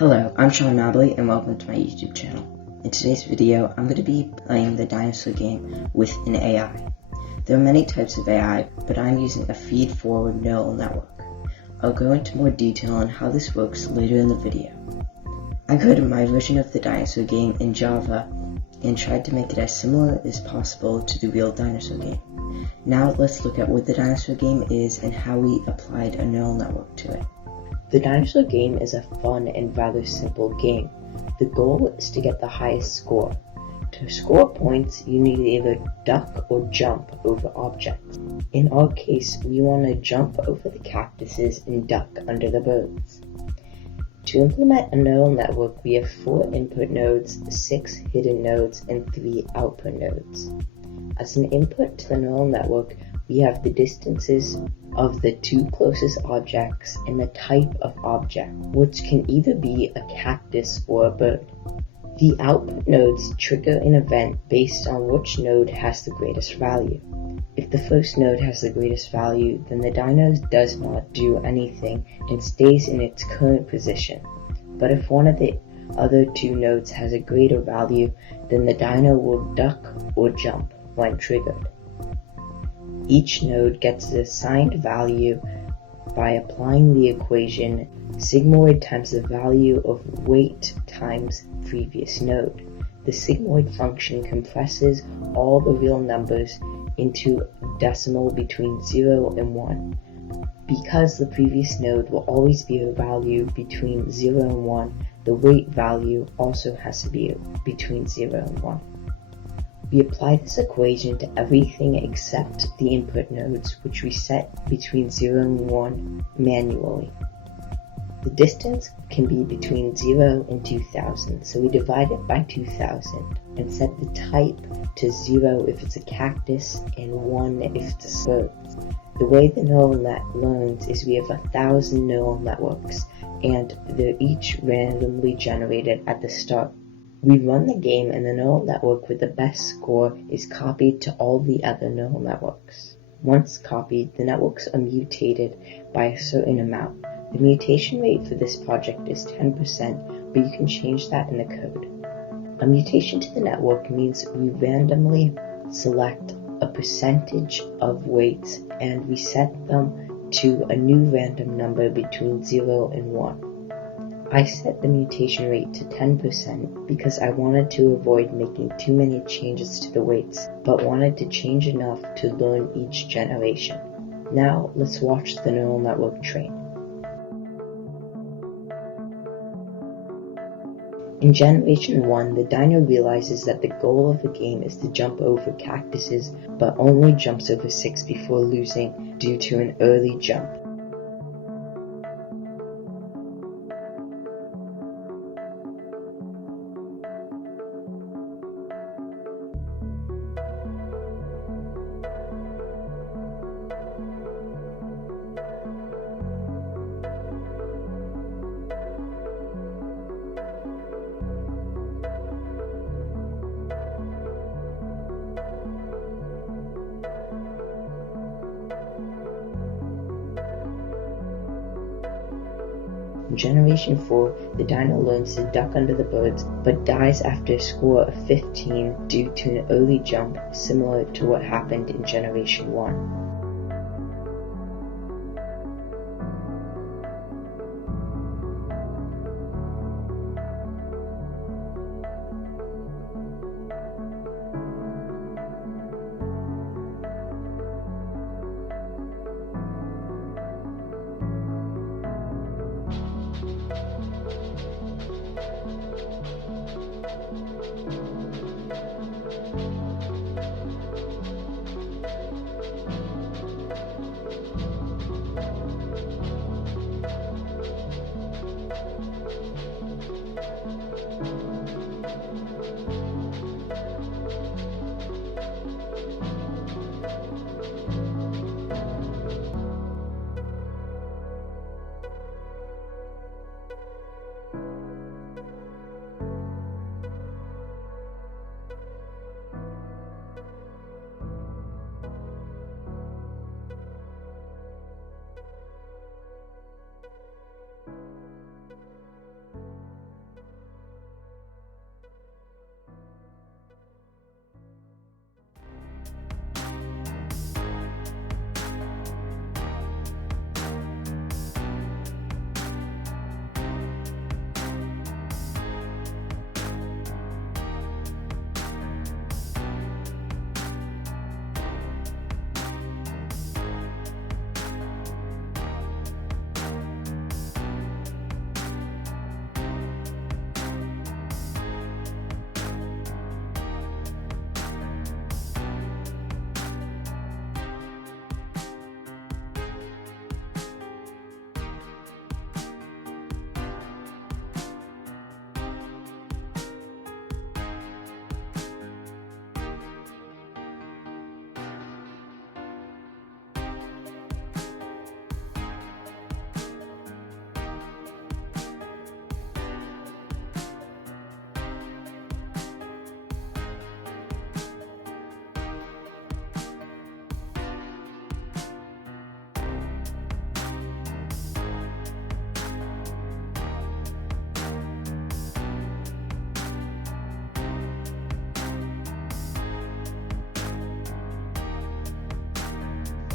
Hello, I'm Mabli and welcome to my YouTube channel. In today's video, I'm going to be playing the Dinosaur game with an AI. There are many types of AI, but I'm using a feed-forward neural network. I'll go into more detail on how this works later in the video. I created my version of the Dinosaur game in Java and tried to make it as similar as possible to the real Dinosaur game. Now let's look at what the Dinosaur game is and how we applied a neural network to it. The Dinosaur game is a fun and rather simple game. The goal is to get the highest score. To score points, you need to either duck or jump over objects. In our case, we want to jump over the cactuses and duck under the birds. To implement a neural network, we have 4 input nodes, 6 hidden nodes, and 3 output nodes. As an input to the neural network, we have the distances of the 2 closest objects and the type of object, which can either be a cactus or a bird. The output nodes trigger an event based on which node has the greatest value. If the first node has the greatest value, then the dino does not do anything and stays in its current position. But if one of the other 2 nodes has a greater value, then the dino will duck or jump when triggered. Each node gets an assigned value by applying the equation sigmoid times the value of weight times previous node. The sigmoid function compresses all the real numbers into a decimal between 0 and 1. Because the previous node will always be a value between 0 and 1, the weight value also has to be between 0 and 1. We apply this equation to everything except the input nodes, which we set between 0 and 1 manually. The distance can be between 0 and 2000, so we divide it by 2000 and set the type to 0 if it's a cactus and 1 if it's a bird. The way the neural net learns is we have 1,000 neural networks, and they're each randomly generated at the start. We run the game, and the neural network with the best score is copied to all the other neural networks. Once copied, the networks are mutated by a certain amount. The mutation rate for this project is 10%, but you can change that in the code. A mutation to the network means we randomly select a percentage of weights and we set them to a new random number between 0 and 1. I set the mutation rate to 10% because I wanted to avoid making too many changes to the weights, but wanted to change enough to learn each generation. Now let's watch the neural network train. In generation 1, the dino realizes that the goal of the game is to jump over cactuses, but only jumps over 6 before losing due to an early jump. In Generation 4, the dino learns to duck under the birds, but dies after a score of 15 due to an early jump, similar to what happened in Generation 1.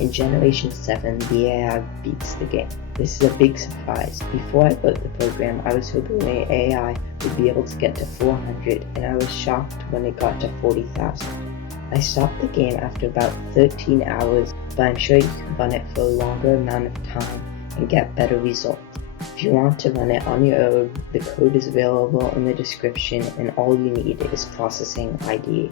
In Generation 7, the AI beats the game. This is a big surprise. Before I built the program, I was hoping the AI would be able to get to 400, and I was shocked when it got to 40,000. I stopped the game after about 13 hours, but I'm sure you can run it for a longer amount of time and get better results. If you want to run it on your own, the code is available in the description, and all you need is processing ID.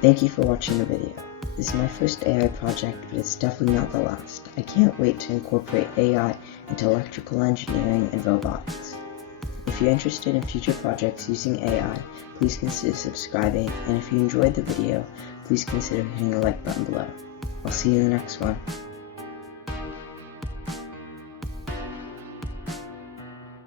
Thank you for watching the video. This is my first AI project, but it's definitely not the last. I can't wait to incorporate AI into electrical engineering and robotics. If you're interested in future projects using AI, please consider subscribing, and if you enjoyed the video, please consider hitting the like button below. I'll see you in the next one.